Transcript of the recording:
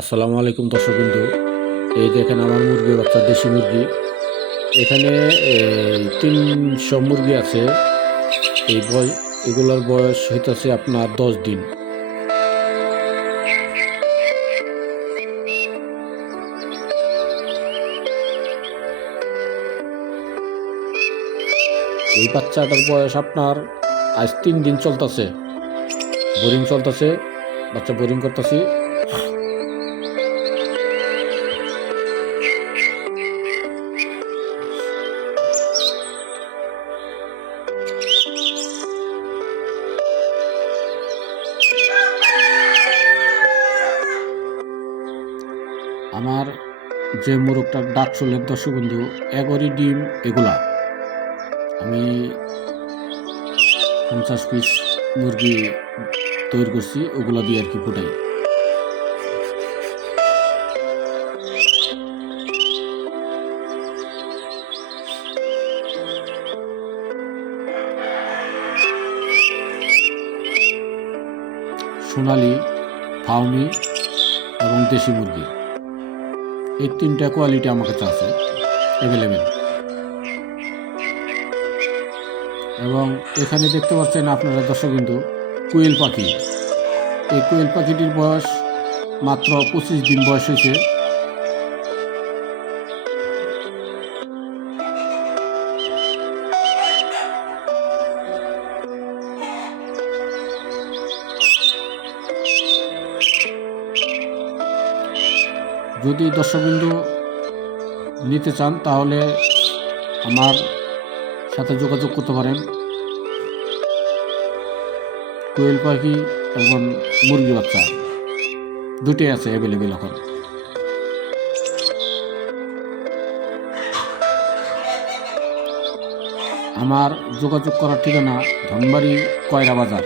আসসালামু আলাইকুম দর্শকবৃন্দু। এই দেখেন আমার মুরগি বাচ্চা, দেশি মুরগি। এখানে ৩০০ মুরগি আছে। এগুলোর বয়স হইতেছে আপনার 10 দিন। এই বাচ্চাটার বয়স আপনার আজ 3 দিন চলতেছে। বোরিং চলতেছে, বাচ্চা বোরিং করতেছি। আমার যে মোরগটার ডাক শুনলেন দর্শকবন্ধু, এগরি ডিম এগুলা আমি 50 পিস মুরগি তৈরি করছি, ওগুলা দিয়ে আর কি ফুটাই। সোনালি, ফাউমি এবং দেশি মুরগি, এই 3টা কোয়ালিটি আমার কাছে আছে অ্যাভেলেবেল। এবং এখানে দেখতে পাচ্ছেন আপনারা দর্শকবৃন্দু, কোয়েল পাখি। এই কোয়েল পাখিটির বয়স মাত্র 25 দিন বয়স হয়েছে। যদি দর্শকবৃন্দু নিতে চান তাহলে আমার সাথে যোগাযোগ করতে পারেন। কোয়েল পাখি এবং মুরগি বাচ্চা দুটোই আছে অ্যাভেলেবেল এখন। আমার যোগাযোগ করার ঠিকানা ধনবাড়ি কয়রা বাজার।